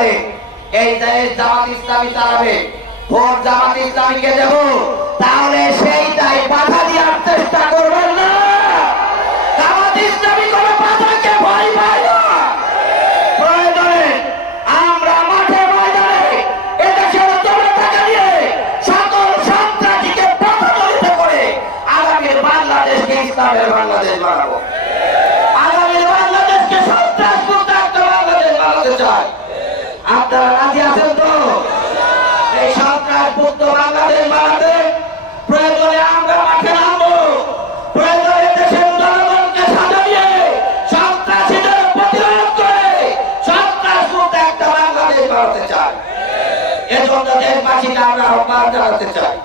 এই দেশ জামাত ইসলামী চালাবে, ভোট জামাত ইসলামীকে দেব, তাহলে সেইটাই বাধা দেওয়ার চেষ্টা করবেন না। জামাত ইসলামী কোনো বাধাকে ভয় পায় না। প্রয়োজনে আমরা মাঠে ময়দানে এদেশের জনতাকে নিয়ে সকল সন্ত্রাসীকে পথদলিত করে আগামীর বাংলাদেশকে ইসলামের বাংলাদেশ বানাবো। আগামীর বাংলাদেশকে সন্ত্রাস মুক্ত একটা বাংলাদেশ বানাতে চাই। আপনারা রাজি আছেন তো? এই সন্ত্রাস মুক্ত বাংলাদেশ বানাতে প্রয়োজনে আমরা মাঠে নামবো। প্রয়োজনে দেশের জনগণকে সাথে নিয়ে সন্ত্রাসীদের প্রতিরোধ করে সন্ত্রাস মুক্ত একটা বাংলাদেশ বানাতে চাই। এজন্য দেশবাসীকে আমরা আহ্বান জানাতে চাই,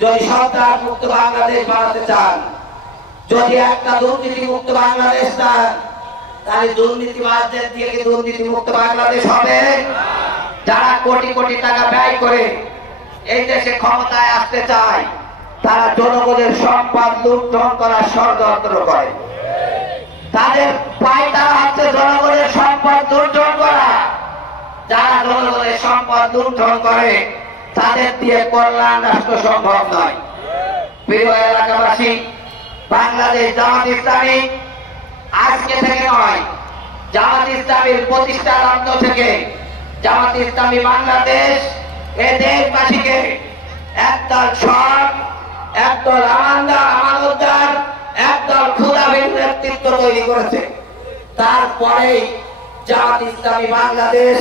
যদি সন্ত্রাস মুক্ত বাংলাদেশ বানাতে চান, যদি একটা দুর্নীতি মুক্ত বাংলাদেশ চান, তাহলে দুর্নীতিবাজদের দিয়ে কি দুর্নীতি মুক্ত বাংলাদেশ হবে? যারা কোটি কোটি টাকা ব্যয় করে এই দেশে ক্ষমতায় আসতে চায়, তারা জনগণের সম্পদ লুণ্ঠন করার ষড়যন্ত্র করে। তাদের পায়টা হচ্ছে জনগণের সম্পদ লুণ্ঠন করা। যারা জনগণের সম্পদ লুণ্ঠন করে, তাদের দিয়ে কল্যাণ রাষ্ট্র সম্ভব নয়। প্রিয় এলাকাবাসী, বাংলাদেশ জামাত ইসলামী আজকে থেকে নয়, জামাত ইসলামীর প্রতিষ্ঠা লগ্ন থেকে জামাত ইসলামী বাংলাদেশ এ দেশবাসীকে একদল সৎ, একদল আমানতদার, একদল ক্ষুধাহীন নেতৃত্ব তৈরি করেছে। তারপরেই জামাত ইসলামী বাংলাদেশ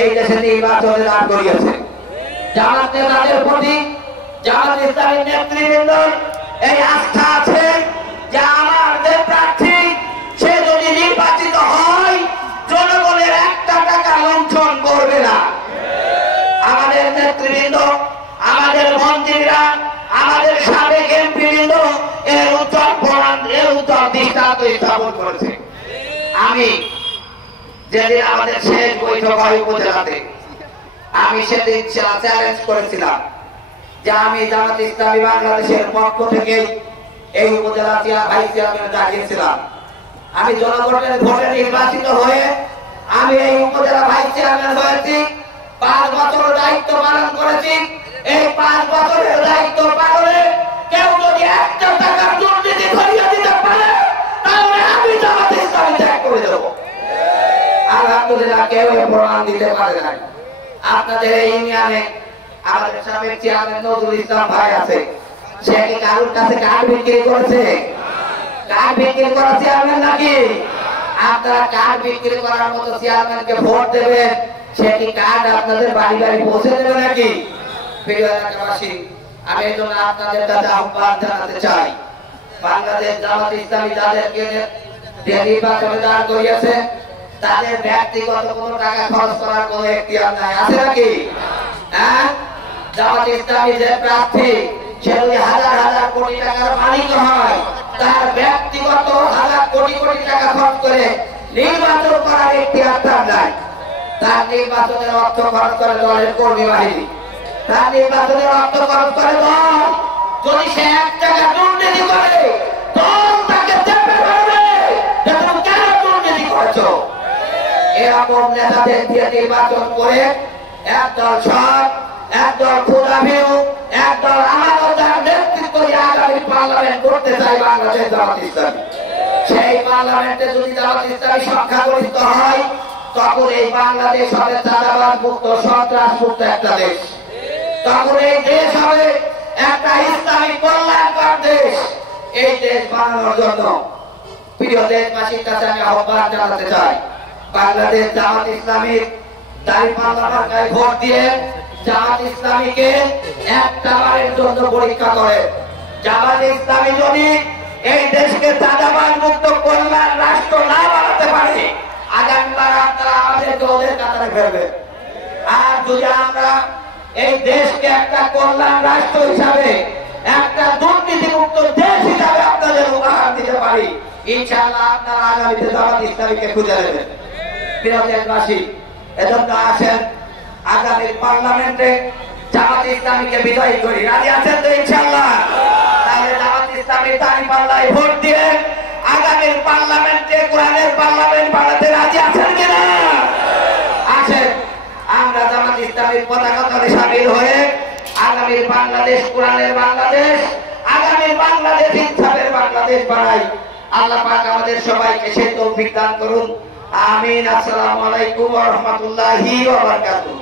এই দেশে নির্বাচনে দাঁড় করিয়েছে। জামাত নেতাদের প্রতি জামাত ইসলামী নেতৃবৃন্দর এই আস্থা আছে যে আমার যে প্রার্থী সে যদি নির্বাচিত হয়, জনগণের একটা টাকা লুণ্ঠন করবে না। আমাদের নেতৃবৃন্দ, আমাদের মন্ত্রীরা, আমাদের সাবেক এমপিবৃন্দ এর উজ্জ্বল প্রমাণ, এর উজ্জ্বল দৃষ্টান্ত স্থাপন করেছে। আমি যেদিন আমাদের শেষ বৈঠক হয় উপজেলাতে, আমি সেদিন চ্যালেঞ্জ করেছিলাম যে আমি জামাত ইসলামী বাংলাদেশের পক্ষ থেকে এই উপজেলা ভাইস চেয়ারম্যান দাঁড়িয়েছিলাম। আমি জনগণের ভোটে নির্বাচিত হয়ে আমি এই উপজেলা ভাইস চেয়ারম্যান হয়েছি। 5 বছর দায়িত্ব পালন করেছি। এই 5 বছরের দায়িত্ব পালনে কেউ যদি একটা টাকা দুর্নীতি ধরিয়ে দিতে পারে, তাহলে আমি জামাত ইসলামী ত্যাগ করে দেবো। আলহামদুলিল্লাহ, কেউ প্রমাণ দিতে পারে না। আপনাদের এই ইউনিয়নে আমাদের সাবেক চেয়ারম্যান নজরুল ইসলাম ভাই আছে, সে কি কারোর কাছে কার্ড বিক্রি করেছে? কার্ড বিক্রি করা চেয়ারম্যান নাকি? আপনারা কার্ড বিক্রি করার মতো চেয়ারম্যানকে ভোট দেবেন, সে কি কার্ড আপনাদের বাড়ি বাড়ি পৌঁছে দেবে নাকি? প্রিয় এলাকাবাসী, আমি এই জন্য আপনাদের কাছে আহ্বান জানাতে চাই, বাংলাদেশ জামাত ইসলামী যাদেরকে নির্বাচনে দাঁড় করিয়েছে, তাদের ব্যক্তিগত কোনো টাকা খরচ করার কোনো এখতিয়ার নাই। আছে নাকি? হ্যাঁ, জামাত ইসলামী যে প্রার্থী সে যদি হাজার হাজার কোটি টাকার মালিক হয়, তার ব্যক্তিগত হাজার কোটি কোটি টাকা খরচ করে নির্বাচন করার এখতিয়ার তার নাই। তার নির্বাচনের অর্থ খরচ করে দলের কর্মী বাহিনী, তার নির্বাচনের অর্থ খরচ করে দল। যদি সে 1 টাকা দুর্নীতি করে, দল তাকে চেপে ধরবে যে তুমি কেন দুর্নীতি করছো। এরকম নেতাদের দিয়ে নির্বাচন করে একদল সৎ, একদল ক্ষুধাহীন, একদল আমানতদার নেতৃত্ব দিয়ে আগামী পার্লামেন্ট করতে চাই বাংলাদেশ জামাত ইসলামী। সেই পার্লামেন্টে যদি জামাত ইসলামী সংখ্যাগরিষ্ঠ হয়, তখন এই বাংলাদেশ হবে চাঁদাবাজ মুক্ত, সন্ত্রাস মুক্ত একটা দেশ। তখন এই দেশ হবে একটা ইসলামী কল্যাণকর দেশ। এই দেশ বানানোর জন্য প্রিয় দেশবাসীর কাছে আমি আহ্বান জানাতে চাই, বাংলাদেশ জামাত ইসলামীর দাঁড়িপাল্লা মার্কায় ভোট দিয়ে জামাত ইসলামীকে একটা বারের জন্য পরীক্ষা করে। জামাত ইসলামী যদি এই দেশকে চাঁদাবাজ মুক্ত কল্যাণ রাষ্ট্র না বানাতে পারে, আগামীবার আপনারা আমাদেরকে ওদের কাতারে ফেলবে। আর যদি আমরা এই দেশকে একটা কল্যাণ রাষ্ট্র হিসাবে, একটা দুর্নীতি মুক্ত দেশ হিসাবে আপনাদের উপহার দিতে পারি, ইনশাআল্লাহ আপনারা আগামীতে জামাত ইসলামীকে খুঁজে নেবেন। প্রিয় দেশবাসী, এজন্য আসেন আগামী পার্লামেন্টে জামাত ইসলামীকে বিজয়ী করি। রাজি আছেন তো ইনশাআল্লাহ? তাহলে জামাত ইসলামীর দাঁড়িপাল্লায় ভোট দিয়ে আগামীর পার্লামেন্টে কোরআনের পার্লামেন্ট বানাতে রাজি আছেন কিনা? আসেন আমরা জামাত ইসলামীর পতাকা তলে শামিল হয়ে আগামীর বাংলাদেশ কোরআনের বাংলাদেশ, আগামীর বাংলাদেশ ইনসাফের বাংলাদেশ বানাই। আল্লাহ পাক আমাদের সবাইকে সেই তৌফিক দান করুন। আমিন। আসসালামু আলাইকুম ওয়া রাহমাতুল্লাহি ওয়া বারাকাতুহু।